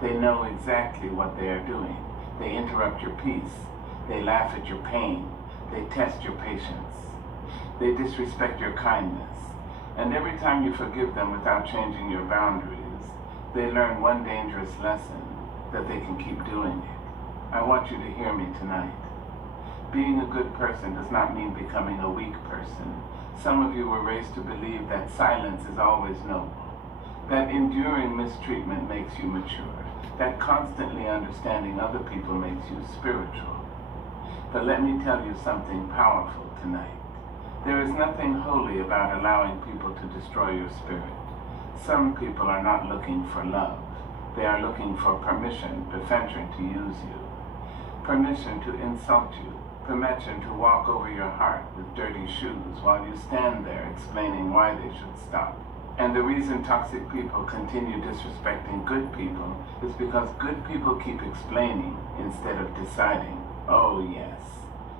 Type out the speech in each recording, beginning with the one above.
They know exactly what they are doing. They interrupt your peace. They laugh at your pain. They test your patience. They disrespect your kindness. And every time you forgive them without changing your boundaries, they learn one dangerous lesson, that they can keep doing it. I want you to hear me tonight. Being a good person does not mean becoming a weak person. Some of you were raised to believe that silence is always noble, that enduring mistreatment makes you mature, that constantly understanding other people makes you spiritual. But let me tell you something powerful tonight. There is nothing holy about allowing people to destroy your spirit. Some people are not looking for love. They are looking for permission to use you, permission to insult you, permission to walk over your heart with dirty shoes while you stand there explaining why they should stop. And the reason toxic people continue disrespecting good people is because good people keep explaining instead of deciding. Oh yes.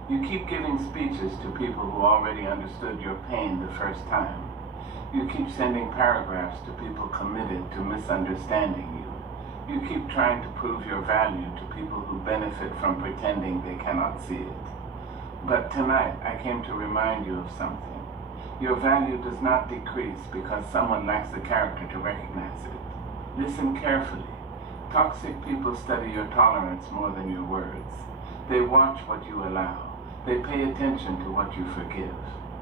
You keep giving speeches to people who already understood your pain the first time. You keep sending paragraphs to people committed to misunderstanding you. You keep trying to prove your value to people who benefit from pretending they cannot see it. But tonight, I came to remind you of something. Your value does not decrease because someone lacks the character to recognize it. Listen carefully. Toxic people study your tolerance more than your words. They watch what you allow. They pay attention to what you forgive.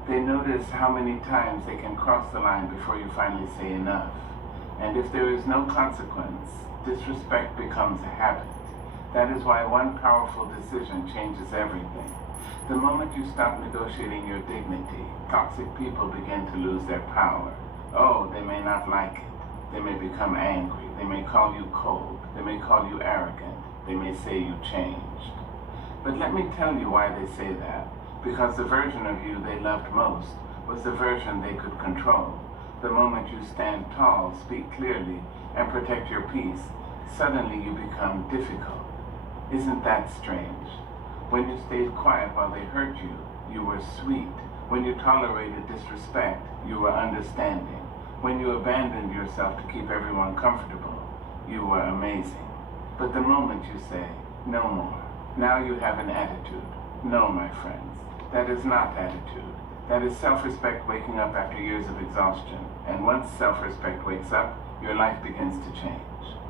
They notice how many times they can cross the line before you finally say enough. And if there is no consequence, disrespect becomes a habit. That is why one powerful decision changes everything. The moment you stop negotiating your dignity, toxic people begin to lose their power. Oh, they may not like it. They may become angry. They may call you cold. They may call you arrogant. They may say you changed. But let me tell you why they say that. Because the version of you they loved most was the version they could control. The moment you stand tall, speak clearly, and protect your peace, suddenly you become difficult. Isn't that strange? When you stayed quiet while they hurt you, you were sweet. When you tolerated disrespect, you were understanding. When you abandoned yourself to keep everyone comfortable, you were amazing. But the moment you say, no more, now you have an attitude. No, my friends, that is not attitude. That is self-respect waking up after years of exhaustion. And once self-respect wakes up, your life begins to change.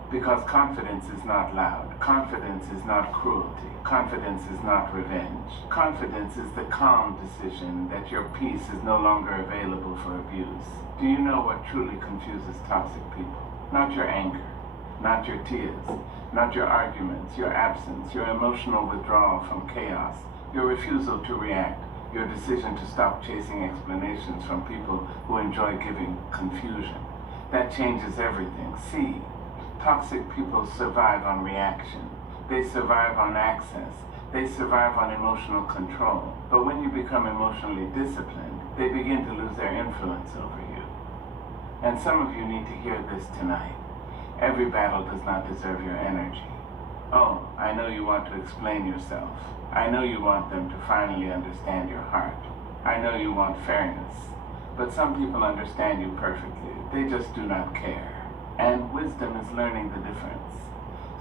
Because confidence is not loud. Confidence is not cruelty. Confidence is not revenge. Confidence is the calm decision that your peace is no longer available for abuse. Do you know what truly confuses toxic people? Not your anger, not your tears, not your arguments, your absence, your emotional withdrawal from chaos, your refusal to react, your decision to stop chasing explanations from people who enjoy giving confusion. That changes everything. See, toxic people survive on reaction. They survive on access. They survive on emotional control. But when you become emotionally disciplined, they begin to lose their influence over you. And some of you need to hear this tonight. Every battle does not deserve your energy. Oh, I know you want to explain yourself. I know you want them to finally understand your heart. I know you want fairness. But some people understand you perfectly. They just do not care. And wisdom is learning the difference.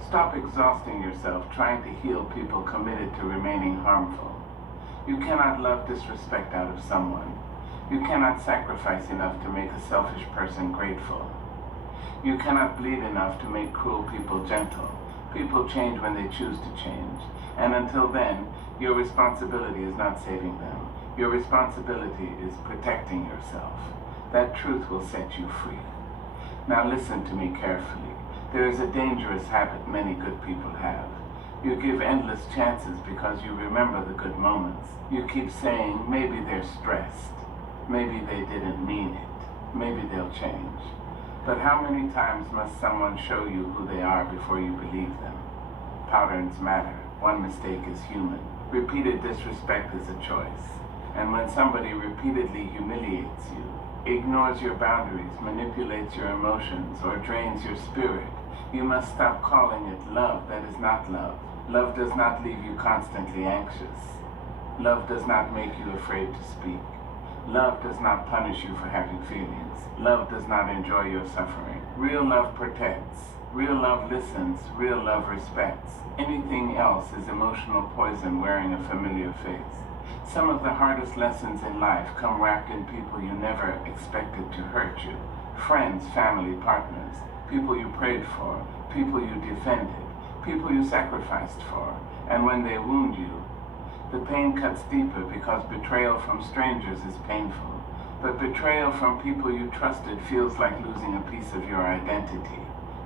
Stop exhausting yourself trying to heal people committed to remaining harmful. You cannot love disrespect out of someone. You cannot sacrifice enough to make a selfish person grateful. You cannot bleed enough to make cruel people gentle. People change when they choose to change. And until then, your responsibility is not saving them. Your responsibility is protecting yourself. That truth will set you free. Now listen to me carefully. There is a dangerous habit many good people have. You give endless chances because you remember the good moments. You keep saying, maybe they're stressed. Maybe they didn't mean it. Maybe they'll change. But how many times must someone show you who they are before you believe them? Patterns matter. One mistake is human. Repeated disrespect is a choice. And when somebody repeatedly humiliates you, ignores your boundaries, manipulates your emotions, or drains your spirit, you must stop calling it love. That is not love. Love does not leave you constantly anxious. Love does not make you afraid to speak. Love does not punish you for having feelings. Love does not enjoy your suffering. Real love protects. Real love listens, real love respects. Anything else is emotional poison wearing a familiar face. Some of the hardest lessons in life come wrapped in people you never expected to hurt you. Friends, family, partners, people you prayed for, people you defended, people you sacrificed for. And when they wound you, the pain cuts deeper because betrayal from strangers is painful. But betrayal from people you trusted feels like losing a piece of your identity.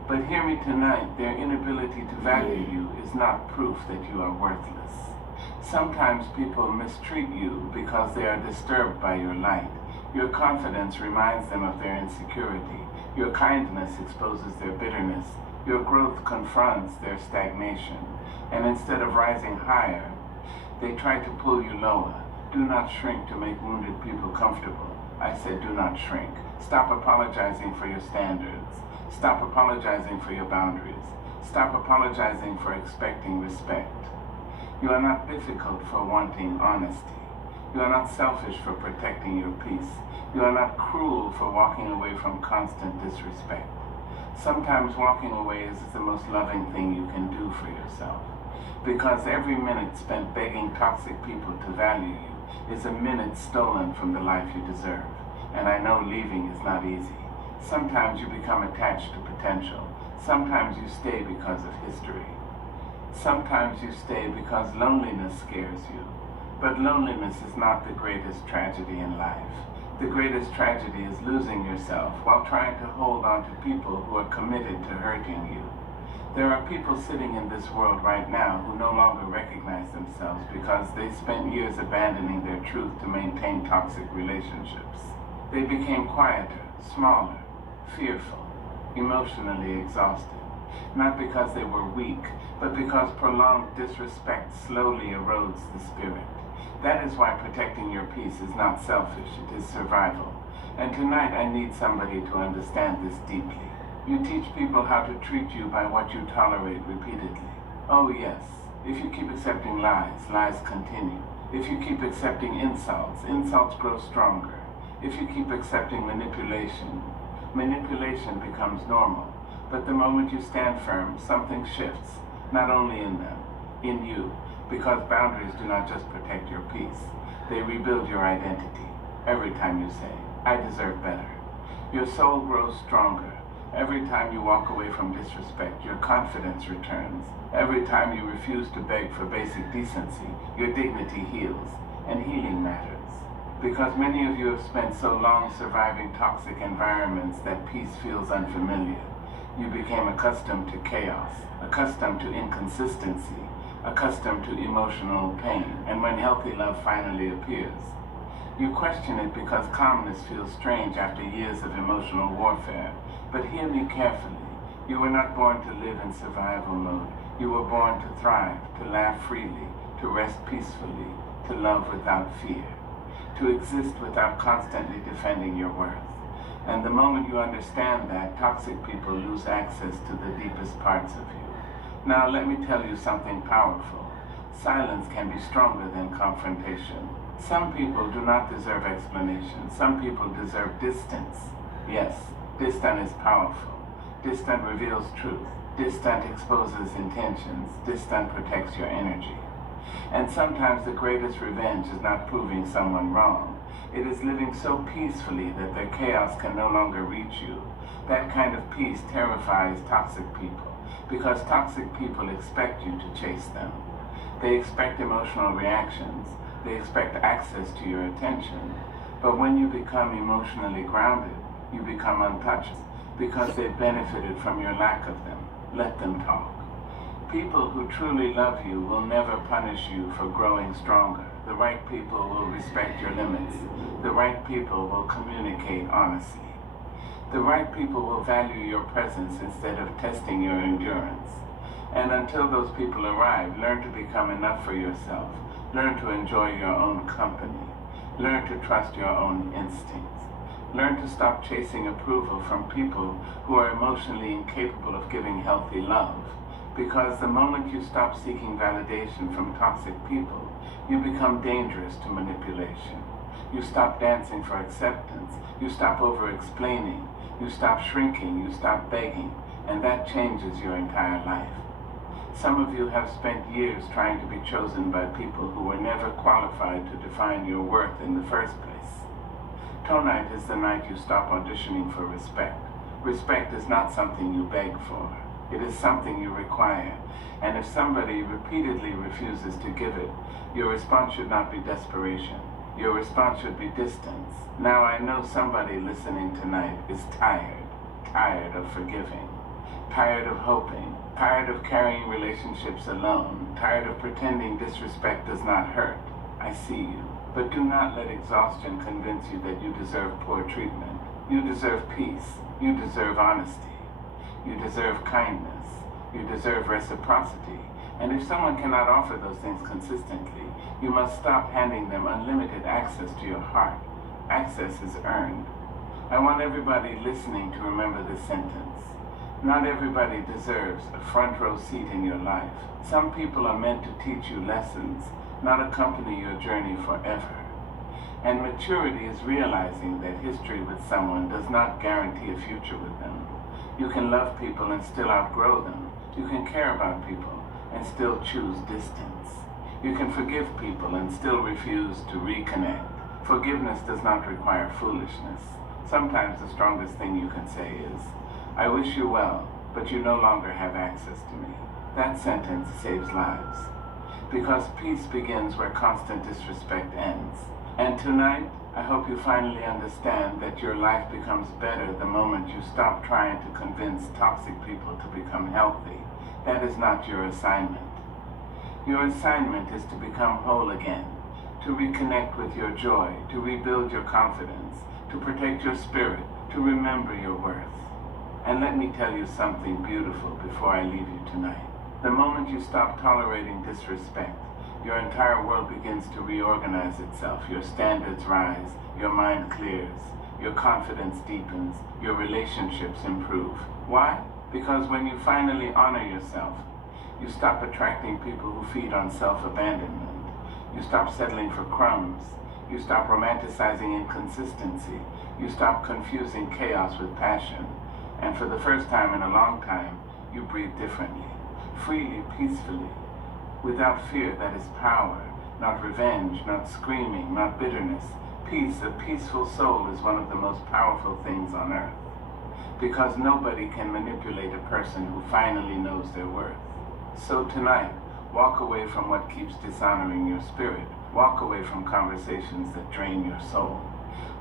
But hear me tonight, their inability to value you is not proof that you are worthless. Sometimes people mistreat you because they are disturbed by your light. Your confidence reminds them of their insecurity. Your kindness exposes their bitterness. Your growth confronts their stagnation. And instead of rising higher, they try to pull you lower. Do not shrink to make wounded people comfortable. I said do not shrink. Stop apologizing for your standards. Stop apologizing for your boundaries. Stop apologizing for expecting respect. You are not difficult for wanting honesty. You are not selfish for protecting your peace. You are not cruel for walking away from constant disrespect. Sometimes walking away is the most loving thing you can do for yourself. Because every minute spent begging toxic people to value you is a minute stolen from the life you deserve. And I know leaving is not easy. Sometimes you become attached to potential. Sometimes you stay because of history. Sometimes you stay because loneliness scares you. But loneliness is not the greatest tragedy in life. The greatest tragedy is losing yourself while trying to hold on to people who are committed to hurting you. There are people sitting in this world right now who no longer recognize themselves because they spent years abandoning their truth to maintain toxic relationships. They became quieter, smaller, fearful, emotionally exhausted. Not because they were weak, but because prolonged disrespect slowly erodes the spirit. That is why protecting your peace is not selfish, it is survival. And tonight I need somebody to understand this deeply. You teach people how to treat you by what you tolerate repeatedly. Oh yes, if you keep accepting lies, lies continue. If you keep accepting insults, insults grow stronger. If you keep accepting manipulation, manipulation becomes normal. But the moment you stand firm, something shifts, not only in them, in you, because boundaries do not just protect your peace, they rebuild your identity. Every time you say, I deserve better. Your soul grows stronger. Every time you walk away from disrespect, your confidence returns. Every time you refuse to beg for basic decency, your dignity heals, and healing matters. Because many of you have spent so long surviving toxic environments that peace feels unfamiliar. You became accustomed to chaos, accustomed to inconsistency, accustomed to emotional pain, and when healthy love finally appears, you question it because calmness feels strange after years of emotional warfare. But hear me carefully. You were not born to live in survival mode. You were born to thrive, to laugh freely, to rest peacefully, to love without fear, to exist without constantly defending your worth. And the moment you understand that, toxic people lose access to the deepest parts of you. Now let me tell you something powerful. Silence can be stronger than confrontation. Some people do not deserve explanation. Some people deserve distance. Yes, distant is powerful. Distant reveals truth. Distant exposes intentions. Distant protects your energy. And sometimes the greatest revenge is not proving someone wrong. It is living so peacefully that their chaos can no longer reach you. That kind of peace terrifies toxic people because toxic people expect you to chase them. They expect emotional reactions. They expect access to your attention. But when you become emotionally grounded, you become untouched because they've benefited from your lack of them. Let them talk. People who truly love you will never punish you for growing stronger. The right people will respect your limits. The right people will communicate honestly. The right people will value your presence instead of testing your endurance. And until those people arrive, learn to become enough for yourself. Learn to enjoy your own company. Learn to trust your own instincts. Learn to stop chasing approval from people who are emotionally incapable of giving healthy love. Because the moment you stop seeking validation from toxic people, you become dangerous to manipulation. You stop dancing for acceptance. You stop over-explaining. You stop shrinking. You stop begging. and that changes your entire life. Some of you have spent years trying to be chosen by people who were never qualified to define your worth in the first place. Tonight is the night you stop auditioning for respect. Respect is not something you beg for. It is something you require. And if somebody repeatedly refuses to give it, your response should not be desperation. Your response should be distance. Now I know somebody listening tonight is tired of forgiving, tired of hoping, tired of carrying relationships alone, tired of pretending disrespect does not hurt. I see you. But do not let exhaustion convince you that you deserve poor treatment. You deserve peace. You deserve honesty. You deserve kindness. You deserve reciprocity. And if someone cannot offer those things consistently, you must stop handing them unlimited access to your heart. Access is earned. I want everybody listening to remember this sentence. Not everybody deserves a front row seat in your life. Some people are meant to teach you lessons, not accompany your journey forever. And maturity is realizing that history with someone does not guarantee a future with them. You can love people and still outgrow them. You can care about people and still choose distance. You can forgive people and still refuse to reconnect. Forgiveness does not require foolishness. Sometimes the strongest thing you can say is, I wish you well, but you no longer have access to me. That sentence saves lives. Because peace begins where constant disrespect ends. And tonight, I hope you finally understand that your life becomes better the moment you stop trying to convince toxic people to become healthy. That is not your assignment. Your assignment is to become whole again, to reconnect with your joy, to rebuild your confidence, to protect your spirit, to remember your worth. And let me tell you something beautiful before I leave you tonight. The moment you stop tolerating disrespect, your entire world begins to reorganize itself. Your standards rise, your mind clears, your confidence deepens, your relationships improve. Why? Because when you finally honor yourself, you stop attracting people who feed on self-abandonment. You stop settling for crumbs. You stop romanticizing inconsistency. You stop confusing chaos with passion. And for the first time in a long time, you breathe differently, freely, peacefully, without fear. That is power, not revenge, not screaming, not bitterness. Peace, a peaceful soul, is one of the most powerful things on earth. Because nobody can manipulate a person who finally knows their worth. So tonight, walk away from what keeps dishonoring your spirit. Walk away from conversations that drain your soul.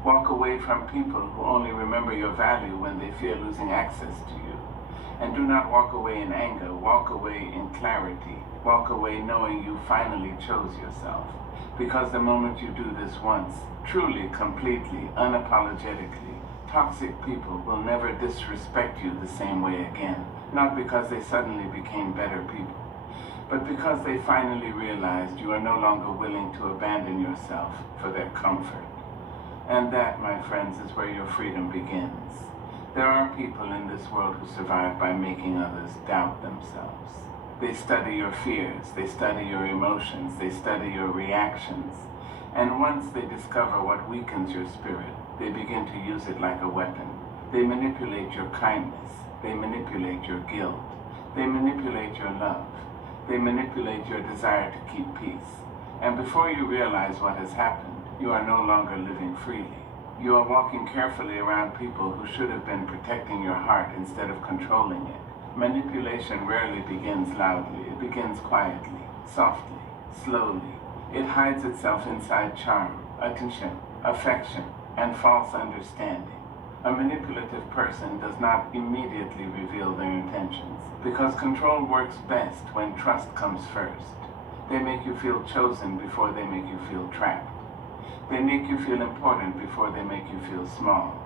Walk away from people who only remember your value when they fear losing access to you. And do not walk away in anger. Walk away in clarity. Walk away knowing you finally chose yourself. Because the moment you do this once, truly, completely, unapologetically, toxic people will never disrespect you the same way again. Not because they suddenly became better people, but because they finally realized you are no longer willing to abandon yourself for their comfort. And that, my friends, is where your freedom begins. There are people in this world who survive by making others doubt themselves. They study your fears, they study your emotions, they study your reactions. And once they discover what weakens your spirit, they begin to use it like a weapon. They manipulate your kindness. They manipulate your guilt. They manipulate your love. They manipulate your desire to keep peace. And before you realize what has happened, you are no longer living freely. You are walking carefully around people who should have been protecting your heart instead of controlling it. Manipulation rarely begins loudly. It begins quietly, softly, slowly. It hides itself inside charm, attention, affection, and false understanding. A manipulative person does not immediately reveal their intentions, because control works best when trust comes first. They make you feel chosen before they make you feel trapped. They make you feel important before they make you feel small.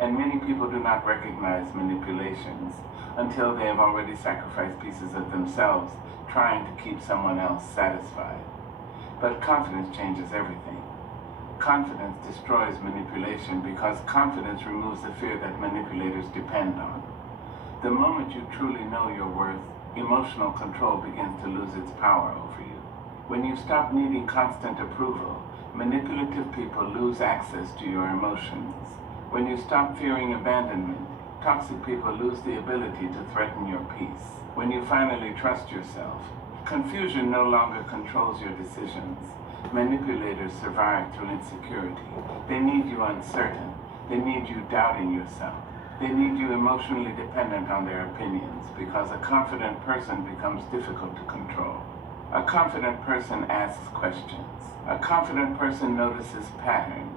And many people do not recognize manipulations until they have already sacrificed pieces of themselves trying to keep someone else satisfied. But confidence changes everything. Confidence destroys manipulation because confidence removes the fear that manipulators depend on. The moment you truly know your worth, emotional control begins to lose its power over you. When you stop needing constant approval, manipulative people lose access to your emotions. When you stop fearing abandonment, Toxic people lose the ability to threaten your peace. When you finally trust yourself, confusion no longer controls your decisions. Manipulators survive through insecurity. They need you uncertain. They need you doubting yourself. They need you emotionally dependent on their opinions, because a confident person becomes difficult to control. A confident person asks questions. A confident person notices patterns.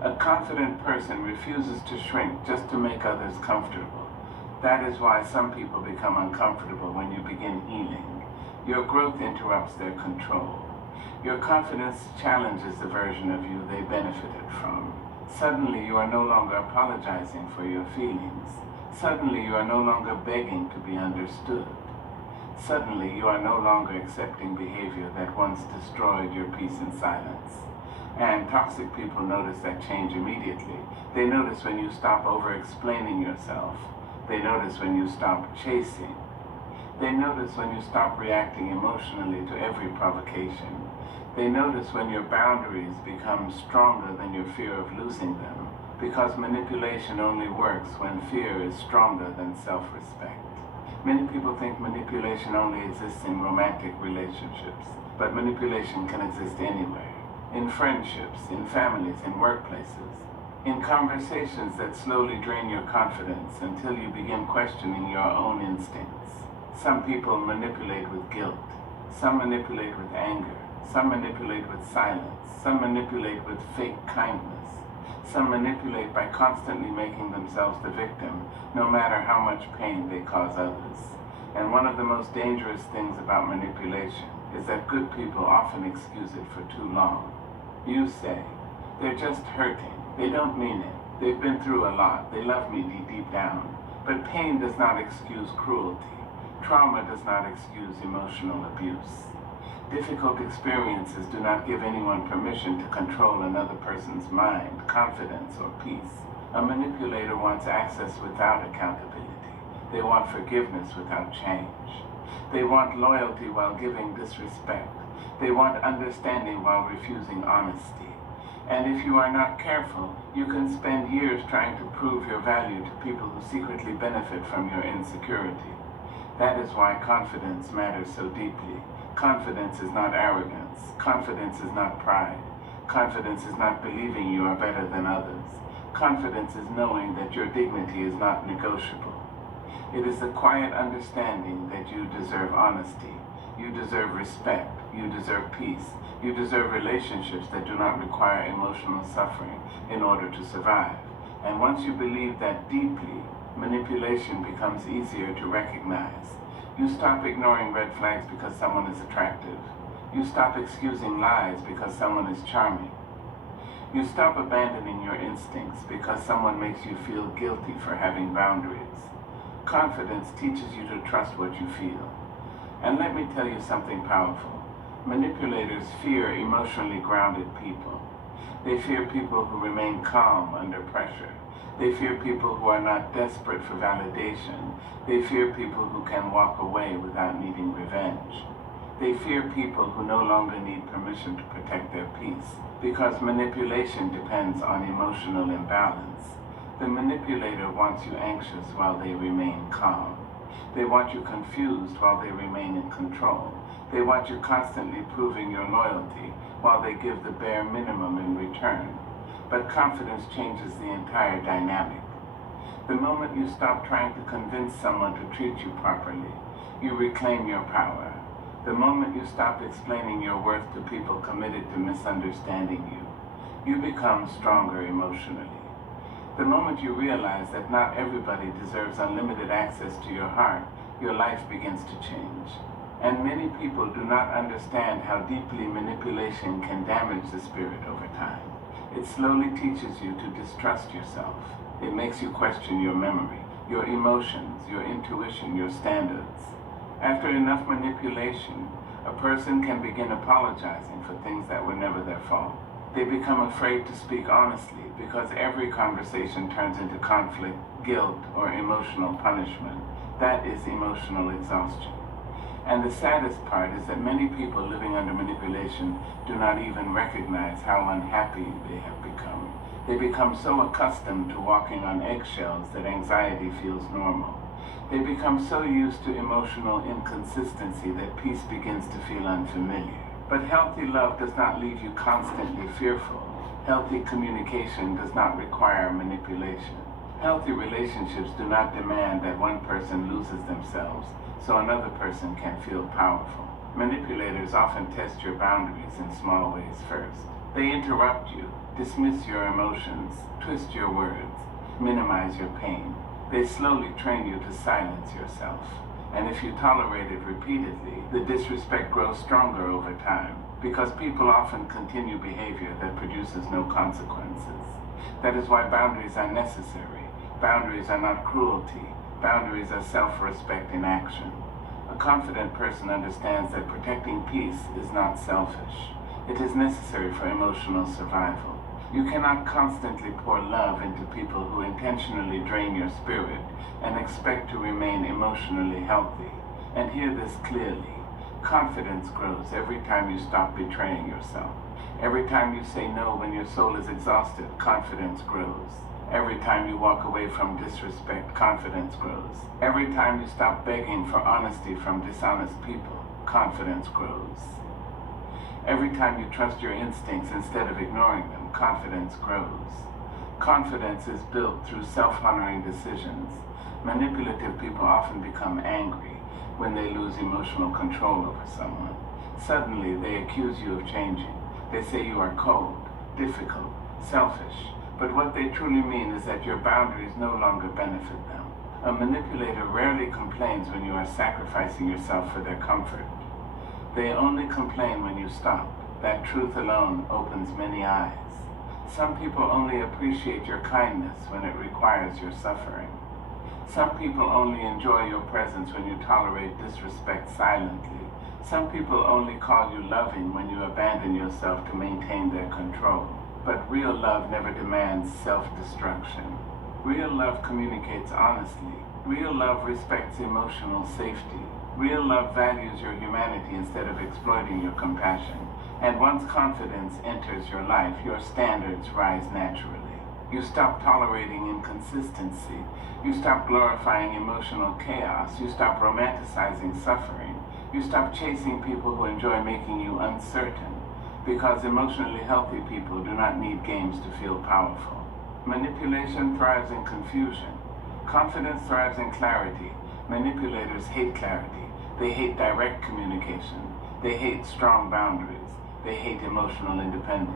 A confident person refuses to shrink just to make others comfortable. That is why some people become uncomfortable when you begin healing. Your growth interrupts their control. Your confidence challenges the version of you they benefited from. Suddenly you are no longer apologizing for your feelings. Suddenly you are no longer begging to be understood. Suddenly you are no longer accepting behavior that once destroyed your peace and silence. And toxic people notice that change immediately. They notice when you stop over-explaining yourself. They notice when you stop chasing. They notice when you stop reacting emotionally to every provocation. They notice when your boundaries become stronger than your fear of losing them, because manipulation only works when fear is stronger than self-respect. Many people think manipulation only exists in romantic relationships, but manipulation can exist anywhere. In friendships, in families, in workplaces, in conversations that slowly drain your confidence until you begin questioning your own instincts. Some people manipulate with guilt. Some manipulate with anger. Some manipulate with silence. Some manipulate with fake kindness. Some manipulate by constantly making themselves the victim, no matter how much pain they cause others. And one of the most dangerous things about manipulation is that good people often excuse it for too long. You say, they're just hurting. They don't mean it. They've been through a lot. They love me deep down. But pain does not excuse cruelty. Trauma does not excuse emotional abuse. Difficult experiences do not give anyone permission to control another person's mind, confidence, or peace. A manipulator wants access without accountability. They want forgiveness without change. They want loyalty while giving disrespect. They want understanding while refusing honesty. And if you are not careful, you can spend years trying to prove your value to people who secretly benefit from your insecurity. That is why confidence matters so deeply. Confidence is not arrogance. Confidence is not pride. Confidence is not believing you are better than others. Confidence is knowing that your dignity is not negotiable. It is the quiet understanding that you deserve honesty. You deserve respect. You deserve peace. You deserve relationships that do not require emotional suffering in order to survive. And once you believe that deeply, manipulation becomes easier to recognize. You stop ignoring red flags because someone is attractive. You stop excusing lies because someone is charming. You stop abandoning your instincts because someone makes you feel guilty for having boundaries. Confidence teaches you to trust what you feel. And let me tell you something powerful. Manipulators fear emotionally grounded people. They fear people who remain calm under pressure. They fear people who are not desperate for validation. They fear people who can walk away without needing revenge. They fear people who no longer need permission to protect their peace, because manipulation depends on emotional imbalance. The manipulator wants you anxious while they remain calm. They want you confused while they remain in control. They want you constantly proving your loyalty while they give the bare minimum in return. But confidence changes the entire dynamic. The moment you stop trying to convince someone to treat you properly, you reclaim your power. The moment you stop explaining your worth to people committed to misunderstanding you, you become stronger emotionally. The moment you realize that not everybody deserves unlimited access to your heart, your life begins to change. And many people do not understand how deeply manipulation can damage the spirit over time. It slowly teaches you to distrust yourself. It makes you question your memory, your emotions, your intuition, your standards. After enough manipulation, a person can begin apologizing for things that were never their fault. They become afraid to speak honestly because every conversation turns into conflict, guilt, or emotional punishment. That is emotional exhaustion. And the saddest part is that many people living under manipulation do not even recognize how unhappy they have become. They become so accustomed to walking on eggshells that anxiety feels normal. They become so used to emotional inconsistency that peace begins to feel unfamiliar. But healthy love does not leave you constantly fearful. Healthy communication does not require manipulation. Healthy relationships do not demand that one person loses themselves so another person can feel powerful. Manipulators often test your boundaries in small ways first. They interrupt you, dismiss your emotions, twist your words, minimize your pain. They slowly train you to silence yourself. And if you tolerate it repeatedly, the disrespect grows stronger over time, because people often continue behavior that produces no consequences. That is why boundaries are necessary. Boundaries are not cruelty. Boundaries are self-respect in action. A confident person understands that protecting peace is not selfish. It is necessary for emotional survival. You cannot constantly pour love into people who intentionally drain your spirit and expect to remain emotionally healthy. And hear this clearly. Confidence grows every time you stop betraying yourself. Every time you say no when your soul is exhausted, confidence grows. Every time you walk away from disrespect, confidence grows. Every time you stop begging for honesty from dishonest people, confidence grows. Every time you trust your instincts instead of ignoring them, confidence grows. Confidence is built through self-honoring decisions. Manipulative people often become angry when they lose emotional control over someone. Suddenly, they accuse you of changing. They say you are cold, difficult, selfish. But what they truly mean is that your boundaries no longer benefit them. A manipulator rarely complains when you are sacrificing yourself for their comfort. They only complain when you stop. That truth alone opens many eyes. Some people only appreciate your kindness when it requires your suffering. Some people only enjoy your presence when you tolerate disrespect silently. Some people only call you loving when you abandon yourself to maintain their control. But real love never demands self-destruction. Real love communicates honestly. Real love respects emotional safety. Real love values your humanity instead of exploiting your compassion. And once confidence enters your life, your standards rise naturally. You stop tolerating inconsistency. You stop glorifying emotional chaos. You stop romanticizing suffering. You stop chasing people who enjoy making you uncertain. Because emotionally healthy people do not need games to feel powerful. Manipulation thrives in confusion. Confidence thrives in clarity. Manipulators hate clarity. They hate direct communication. They hate strong boundaries. They hate emotional independence.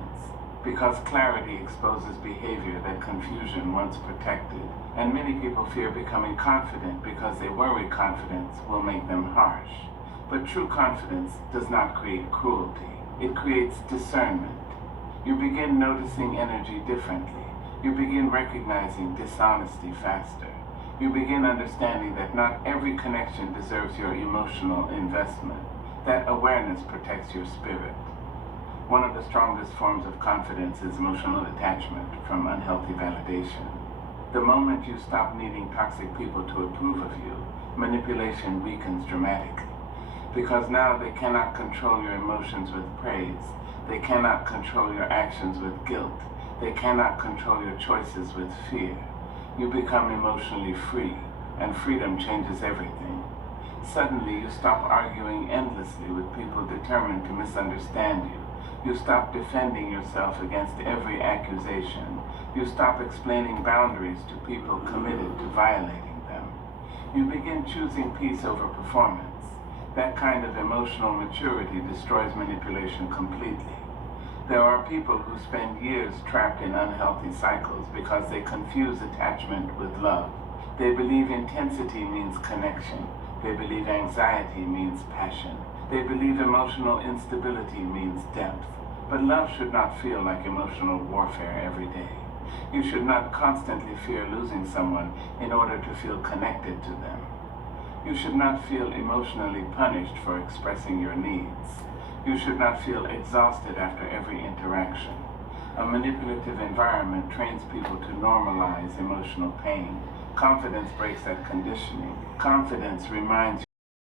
Because clarity exposes behavior that confusion once protected. And many people fear becoming confident because they worry confidence will make them harsh. But true confidence does not create cruelty. It creates discernment. You begin noticing energy differently. You begin recognizing dishonesty faster. You begin understanding that not every connection deserves your emotional investment. That awareness protects your spirit. One of the strongest forms of confidence is emotional attachment from unhealthy validation. The moment you stop needing toxic people to approve of you, manipulation weakens dramatically. Because now they cannot control your emotions with praise. They cannot control your actions with guilt. They cannot control your choices with fear. You become emotionally free, and freedom changes everything. Suddenly, you stop arguing endlessly with people determined to misunderstand you. You stop defending yourself against every accusation. You stop explaining boundaries to people committed to violating them. You begin choosing peace over performance. That kind of emotional maturity destroys manipulation completely. There are people who spend years trapped in unhealthy cycles because they confuse attachment with love. They believe intensity means connection. They believe anxiety means passion. They believe emotional instability means depth. But love should not feel like emotional warfare every day. You should not constantly fear losing someone in order to feel connected to them. You should not feel emotionally punished for expressing your needs. You should not feel exhausted after every interaction. A manipulative environment trains people to normalize emotional pain. Confidence breaks that conditioning. Confidence reminds